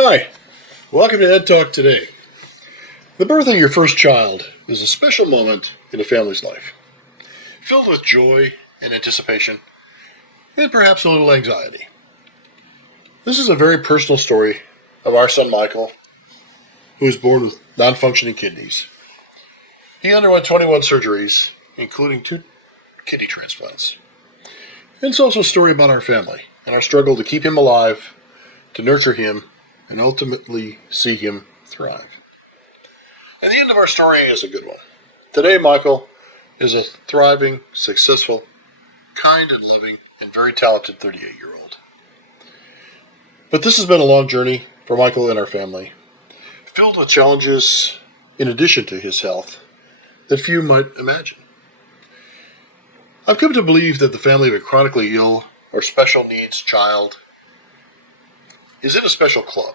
Hi, welcome to Ed Talk today. The birth of your first child is a special moment in a family's life, filled with joy and anticipation, and perhaps a little anxiety. This is a very personal story of our son Michael, who was born with non-functioning kidneys. He underwent 21 surgeries, including 2 kidney transplants. And it's also a story about our family and our struggle to keep him alive, to nurture him, and ultimately see him thrive. And the end of our story is a good one. Today, Michael is a thriving, successful, kind and loving, and very talented 38-year-old. But this has been a long journey for Michael and our family, filled with challenges in addition to his health that few might imagine. I've come to believe that the family of a chronically ill or special needs child is in a special club.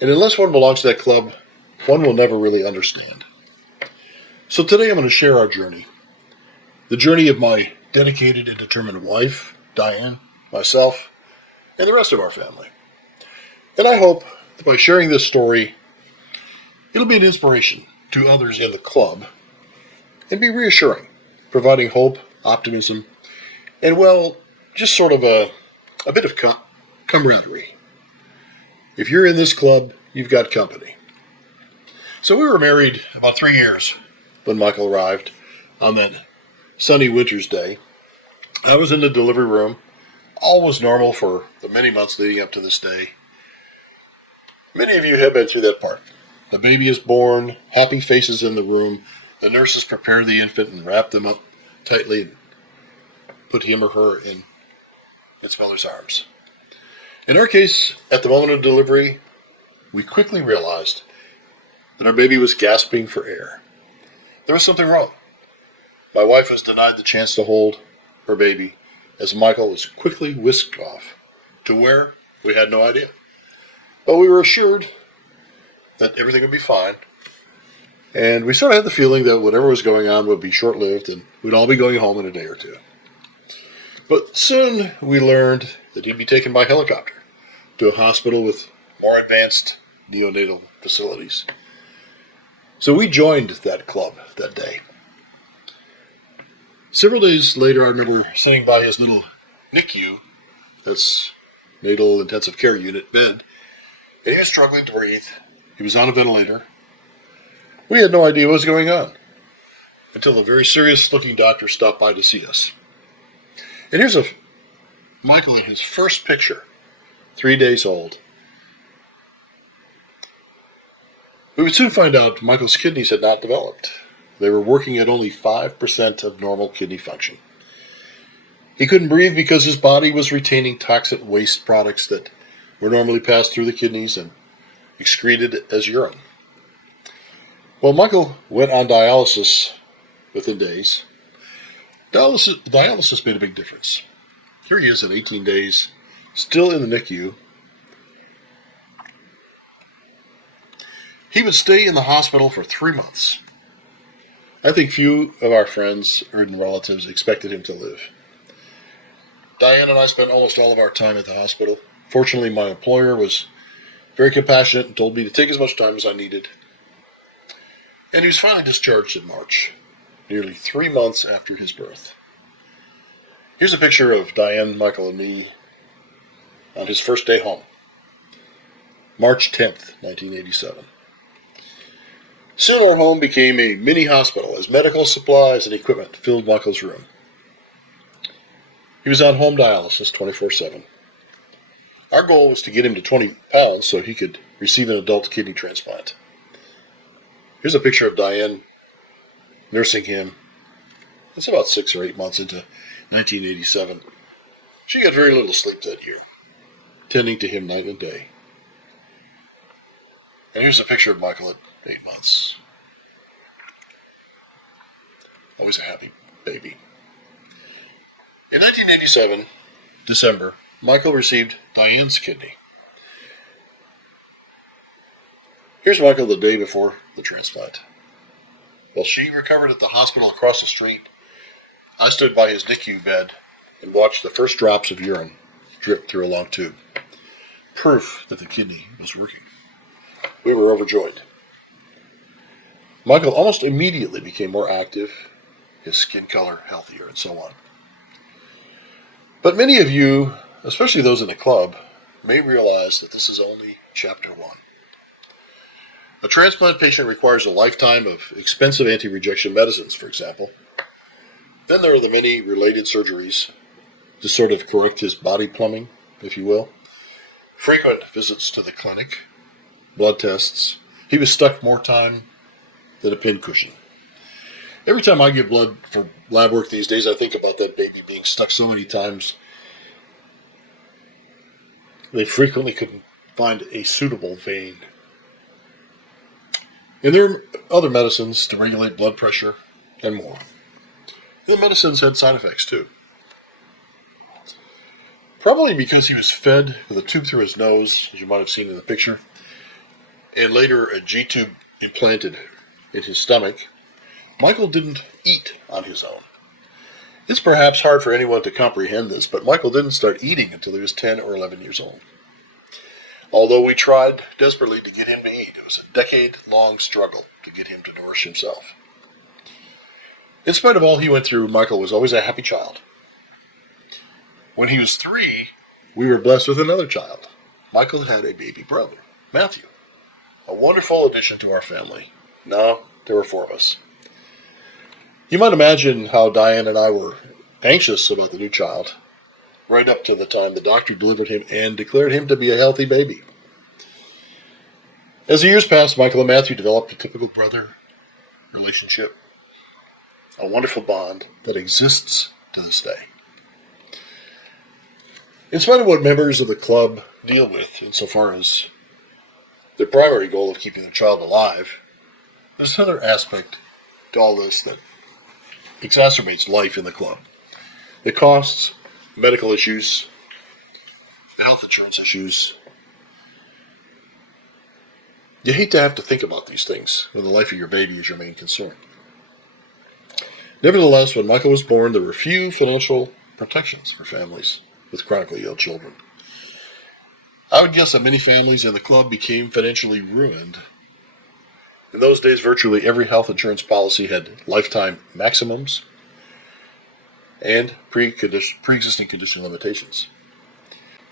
And unless one belongs to that club, one will never really understand. So today I'm going to share our journey. The journey of my dedicated and determined wife, Diane, myself, and the rest of our family. And I hope that by sharing this story, it'll be an inspiration to others in the club and be reassuring, providing hope, optimism, and just sort of a bit of camaraderie. If you're in this club, you've got company. So we were married about 3 years when Michael arrived on that sunny winter's day. I was in the delivery room. All was normal for the many months leading up to this day. Many of you have been through that part. The baby is born, happy faces in the room. The nurses prepare the infant and wrap them up tightly and put him or her in its mother's arms. In our case, at the moment of delivery, we quickly realized that our baby was gasping for air. There was something wrong. My wife was denied the chance to hold her baby as Michael was quickly whisked off to where we had no idea. But we were assured that everything would be fine. And we sort of had the feeling that whatever was going on would be short-lived and we'd all be going home in a day or two. But soon we learned that he'd be taken by helicopter to a hospital with more advanced neonatal facilities. So we joined that club that day. Several days later, I remember sitting by his little NICU, that's Natal Intensive Care Unit bed, and he was struggling to breathe. He was on a ventilator. We had no idea what was going on until a very serious-looking doctor stopped by to see us. And here's Michael in his first picture, 3 days old. We would soon find out Michael's kidneys had not developed. They were working at only 5% of normal kidney function. He couldn't breathe because his body was retaining toxic waste products that were normally passed through the kidneys and excreted as urine. Well, Michael went on dialysis within days. Dialysis made a big difference. Here he is at 18 days, still in the NICU. He would stay in the hospital for 3 months. I think few of our friends or relatives expected him to live. Diane and I spent almost all of our time at the hospital. Fortunately, my employer was very compassionate and told me to take as much time as I needed. And he was finally discharged in March, nearly 3 months after his birth. Here's a picture of Diane, Michael, and me on his first day home, March 10th, 1987. Soon our home became a mini hospital as medical supplies and equipment filled Michael's room. He was on home dialysis 24/7. Our goal was to get him to 20 pounds so he could receive an adult kidney transplant. Here's a picture of Diane nursing him. It's about 6 or 8 months into 1987. She got very little sleep that year, tending to him night and day. And here's a picture of Michael at 8 months. Always a happy baby. In 1987, December, Michael received Diane's kidney. Here's Michael the day before the transplant. While she recovered at the hospital across the street, I stood by his NICU bed and watched the first drops of urine drip through a long tube. proof that the kidney was working. We were overjoyed. Michael almost immediately became more active, his skin color healthier, and so on. But many of you, especially those in the club, may realize that this is only chapter 1. A transplant patient requires a lifetime of expensive anti-rejection medicines, for example. Then there are the many related surgeries to sort of correct his body plumbing, if you will. Frequent visits to the clinic, blood tests. He was stuck more time than a pincushion. Every time I give blood for lab work these days, I think about that baby being stuck so many times. They frequently couldn't find a suitable vein. And there are other medicines to regulate blood pressure and more. The medicines had side effects too. Probably because he was fed with a tube through his nose, as you might have seen in the picture, and later a G-tube implanted in his stomach, Michael didn't eat on his own. It's perhaps hard for anyone to comprehend this, but Michael didn't start eating until he was 10 or 11 years old. Although we tried desperately to get him to eat, it was a decade-long struggle to get him to nourish himself. In spite of all he went through, Michael was always a happy child. When he was 3, we were blessed with another child. Michael had a baby brother, Matthew, a wonderful addition to our family. Now, there were 4 of us. You might imagine how Diane and I were anxious about the new child, right up to the time the doctor delivered him and declared him to be a healthy baby. As the years passed, Michael and Matthew developed a typical brother relationship, a wonderful bond that exists to this day. In spite of what members of the club deal with insofar as their primary goal of keeping their child alive, there's another aspect to all this that exacerbates life in the club. The costs, medical issues, health insurance issues. You hate to have to think about these things when the life of your baby is your main concern. Nevertheless, when Michael was born, there were few financial protections for families with chronically ill children. I would guess that many families in the club became financially ruined. In those days, virtually every health insurance policy had lifetime maximums and pre-existing condition limitations.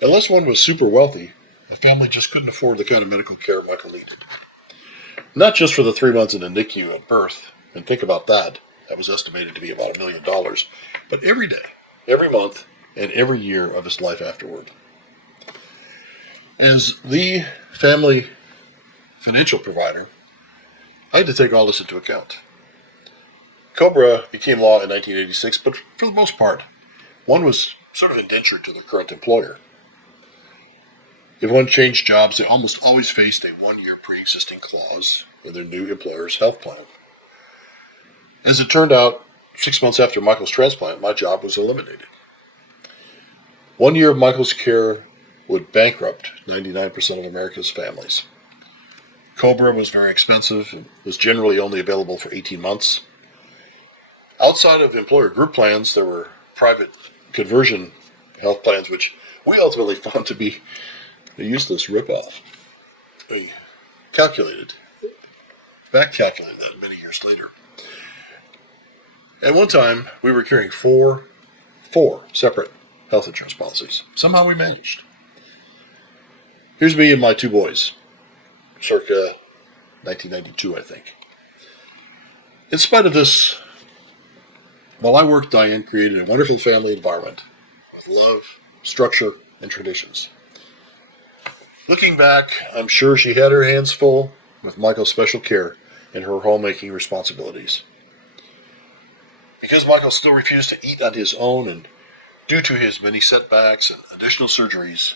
Unless one was super wealthy, a family just couldn't afford the kind of medical care Michael needed. Not just for the 3 months in the NICU at birth, and think about that, that was estimated to be about $1 million, but every day, every month, and every year of his life afterward. As the family financial provider, I had to take all this into account. COBRA became law in 1986, but for the most part, one was sort of indentured to the current employer. If one changed jobs, they almost always faced a 1-year pre-existing clause in their new employer's health plan. As it turned out, 6 months after Michael's transplant, my job was eliminated. 1 year of Michael's care would bankrupt 99% of America's families. COBRA was very expensive and was generally only available for 18 months. Outside of employer group plans, there were private conversion health plans, which we ultimately found to be a useless ripoff. We back-calculated that many years later. At one time, we were carrying four separate health insurance policies. Somehow we managed. Here's me and my 2 boys, circa 1992, I think. In spite of this, while I worked, Diane created a wonderful family environment with love, structure, and traditions. Looking back, I'm sure she had her hands full with Michael's special care and her homemaking responsibilities. Because Michael still refused to eat on his own, and due to his many setbacks and additional surgeries,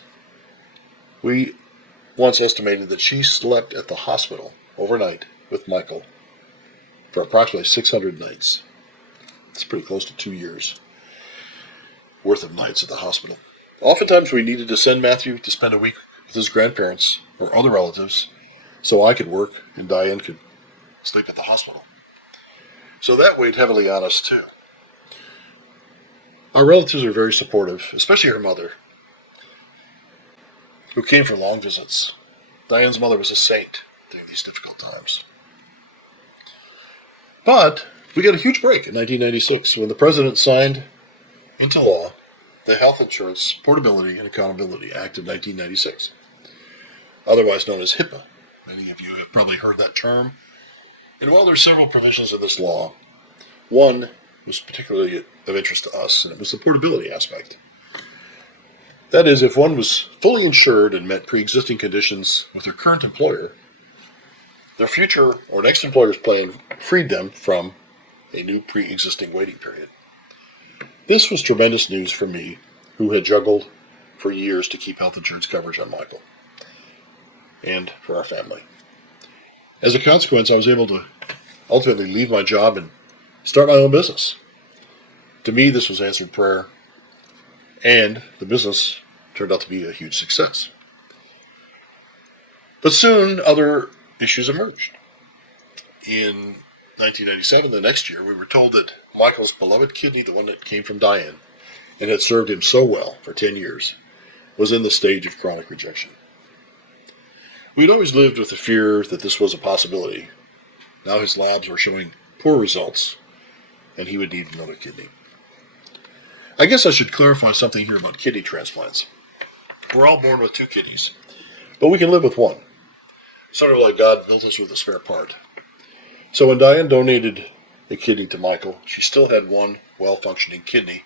we once estimated that she slept at the hospital overnight with Michael for approximately 600 nights. It's pretty close to 2 years worth of nights at the hospital. Oftentimes we needed to send Matthew to spend a week with his grandparents or other relatives so I could work and Diane could sleep at the hospital. So that weighed heavily on us too. Our relatives are very supportive, especially her mother. who came for long visits. Diane's mother was a saint during these difficult times. But we got a huge break in 1996 when the president signed into law the Health Insurance Portability and Accountability Act of 1996, otherwise known as HIPAA. Many of you have probably heard that term. And while there are several provisions in this law, one was particularly of interest to us, and it was the portability aspect. That is, if one was fully insured and met pre-existing conditions with their current employer, their future or next employer's plan freed them from a new pre-existing waiting period. This was tremendous news for me, who had juggled for years to keep health insurance coverage on Michael, and for our family. As a consequence, I was able to ultimately leave my job and start my own business. To me, this was answered prayer, and the business turned out to be a huge success. But soon, other issues emerged. In 1997, the next year, we were told that Michael's beloved kidney, the one that came from Diane, and had served him so well for 10 years, was in the stage of chronic rejection. We'd always lived with the fear that this was a possibility. Now his labs were showing poor results, and he would need another kidney. I guess I should clarify something here about kidney transplants. We're all born with two kidneys, but we can live with one. Sort of like God built us with a spare part. So when Diane donated a kidney to Michael, she still had one well-functioning kidney,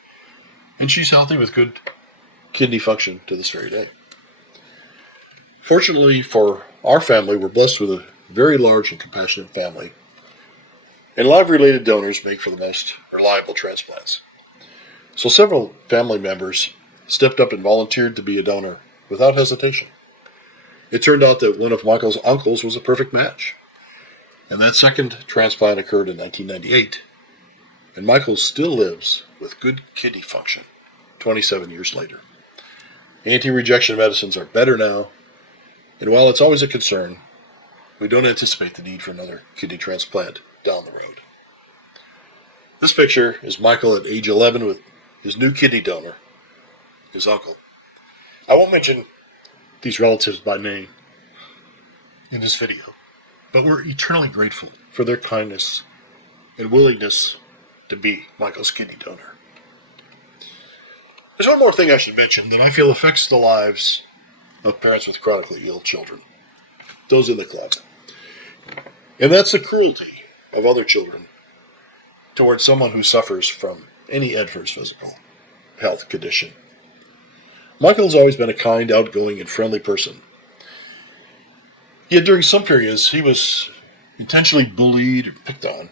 and she's healthy with good kidney function to this very day. Fortunately for our family, we're blessed with a very large and compassionate family, and live-related donors make for the most reliable transplants. So several family members stepped up and volunteered to be a donor without hesitation. It turned out that one of Michael's uncles was a perfect match, and that second transplant occurred in 1998, and Michael still lives with good kidney function 27 years later. Anti-rejection medicines are better now, and while it's always a concern, we don't anticipate the need for another kidney transplant down the road. This picture is Michael at age 11 with his new kidney donor, his uncle. I won't mention these relatives by name in this video, but we're eternally grateful for their kindness and willingness to be Michael's kidney donor. There's one more thing I should mention that I feel affects the lives of parents with chronically ill children, those in the club. And that's the cruelty of other children towards someone who suffers from any adverse physical health condition. Michael's always been a kind, outgoing, and friendly person. Yet during some periods, he was intentionally bullied or picked on.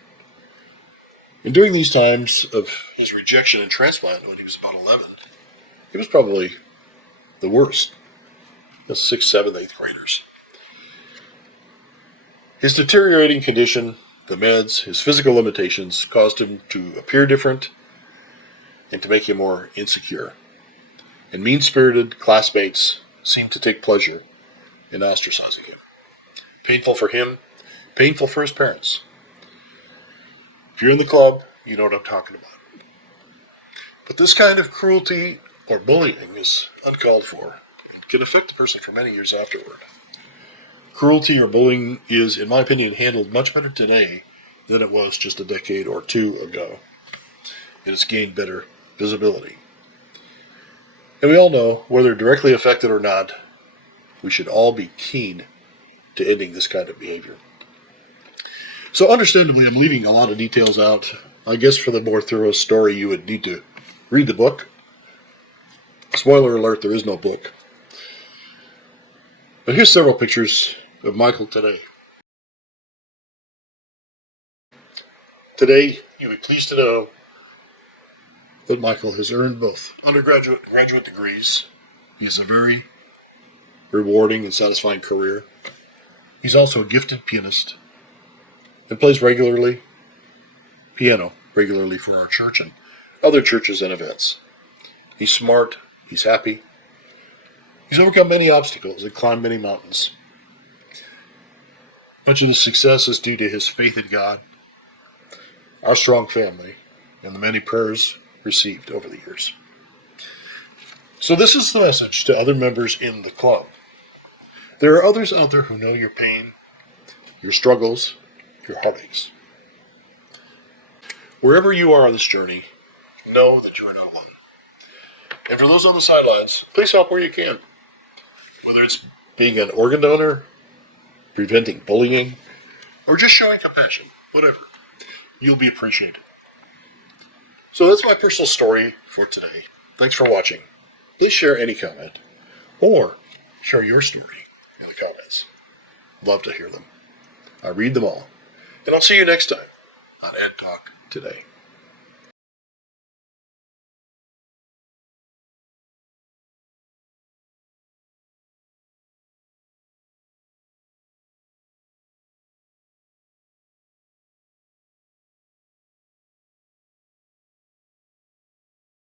And during these times of his rejection and transplant when he was about 11, it was probably the worst. The 6th, 7th, 8th graders. His deteriorating condition, the meds, his physical limitations caused him to appear different and to make him more insecure. And mean-spirited classmates seemed to take pleasure in ostracizing him. Painful for him, painful for his parents. If you're in the club, you know what I'm talking about. But this kind of cruelty or bullying is uncalled for and can affect the person for many years afterward. Cruelty or bullying is, in my opinion, handled much better today than it was just a decade or two ago. It has gained better visibility. And we all know, whether directly affected or not, we should all be keen to ending this kind of behavior. So understandably, I'm leaving a lot of details out. I guess for the more thorough story, you would need to read the book. Spoiler alert, there is no book. But here's several pictures of Michael today. Today, you'll be pleased to know that Michael has earned both undergraduate and graduate degrees. He has a very rewarding and satisfying career. He's also a gifted pianist and plays piano regularly for our church and other churches and events. He's smart, he's happy, he's overcome many obstacles and climbed many mountains. Much of his success is due to his faith in God, our strong family, and the many prayers received over the years. So this is the message to other members in the club. There are others out there who know your pain, your struggles, your heartaches. Wherever you are on this journey, know that you are not alone. And for those on the sidelines, please help where you can. Whether it's being an organ donor, preventing bullying, or just showing compassion, whatever, you'll be appreciated. So that's my personal story for today. Thanks for watching. Please share any comment, or share your story in the comments. Love to hear them. I read them all. And I'll see you next time on Ed Talk Today.